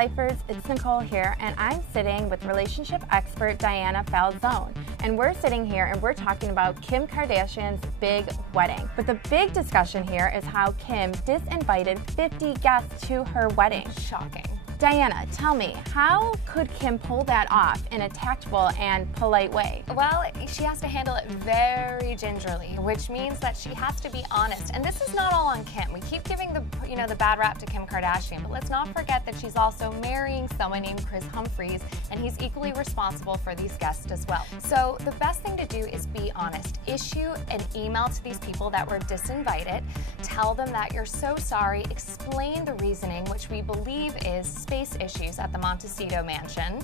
Lifers, it's Nicole here, and I'm sitting with relationship expert Diana Falzone. And we're sitting here and we're talking about Kim Kardashian's big wedding. But the big discussion here is how Kim disinvited 50 guests to her wedding. Shocking. Diana, tell me, how could Kim pull that off in a tactful and polite way? Well, she has to handle it very gingerly, which means that she has to be honest. And this is not all on Kim. We keep giving the bad rap to Kim Kardashian, but let's not forget that she's also marrying someone named Kris Humphries, and he's equally responsible for these guests as well. So the best thing to do is be honest. Issue an email to these people that were disinvited. Tell them that you're so sorry. Explain the reasoning, which we believe is space issues at the Montecito mansion.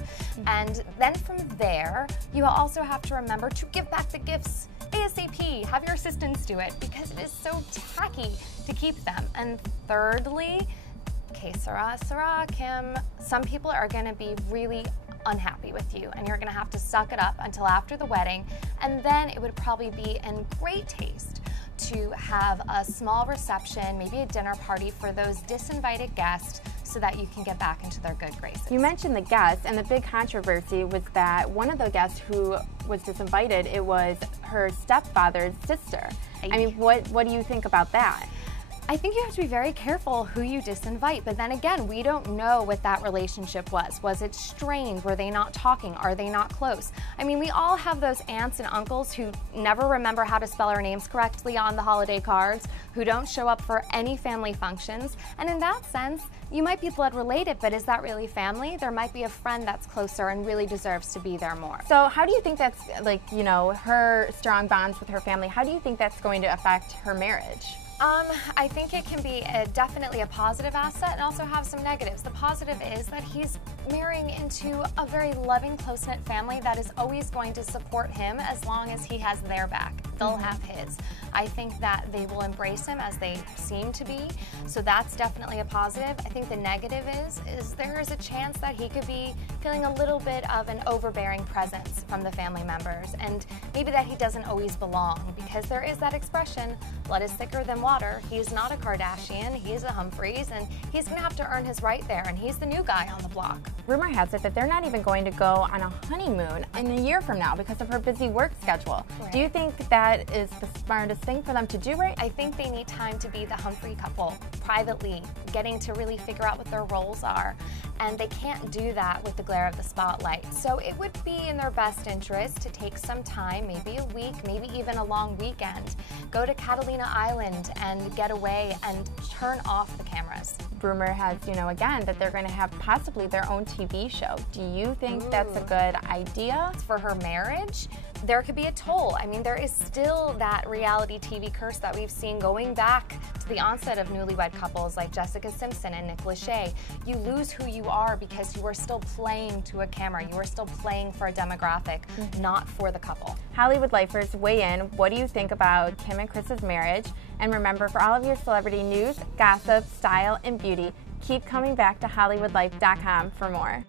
And then from there, you also have to remember to give back the gifts ASAP. Have your assistants do it because it is so tacky to keep them. And thirdly, que sera, sera, Kim. Some people are going to be really unhappy with you, and you're going to have to suck it up until after the wedding, and then it would probably be in great taste to have a small reception, maybe a dinner party for those disinvited guests so that you can get back into their good graces. You mentioned the guests, and the big controversy was that one of the guests who was disinvited, it was her stepfather's sister. I mean, what do you think about that? I think you have to be very careful who you disinvite, but then again, we don't know what that relationship was. Was it strained? Were they not talking? Are they not close? I mean, we all have those aunts and uncles who never remember how to spell our names correctly on the holiday cards, who don't show up for any family functions, and in that sense, you might be blood related, but is that really family? There might be a friend that's closer and really deserves to be there more. So how do you think that's, her strong bonds with her family, how do you think that's going to affect her marriage? I think it can be definitely a positive asset and also have some negatives. The positive is that he's marrying into a very loving, close-knit family that is always going to support him as long as he has their back. They'll have his. I think that they will embrace him as they seem to be, so that's definitely a positive. I think the negative is there is a chance that he could be feeling a little bit of an overbearing presence from the family members, and maybe that he doesn't always belong, because there is that expression, blood is thicker than water. He's not a Kardashian, he's a Humphries, and he's going to have to earn his right there, and he's the new guy on the block. Rumor has it that they're not even going to go on a honeymoon in a year from now because of her busy work schedule. Right. Do you think that is the smartest thing for them to do, right? I think they need time to be the Humphrey couple privately, getting to really figure out what their roles are, and they can't do that with the glare of the spotlight. So it would be in their best interest to take some time, maybe a week, maybe even a long weekend, go to Catalina Island and get away and turn off the cameras. Rumor has, again, that they're going to have possibly their own TV show. Do you think that's a good idea? For her marriage, there could be a toll. I mean, there is still that reality TV curse that we've seen going back to the onset of newlywed couples like Jessica Simpson and Nick Lachey. You lose who you are because you are still playing to a camera. You are still playing for a demographic, not for the couple. Hollywood Lifers, weigh in. What do you think about Kim and Kris's marriage? And remember, for all of your celebrity news, gossip, style, and beauty, keep coming back to HollywoodLife.com for more.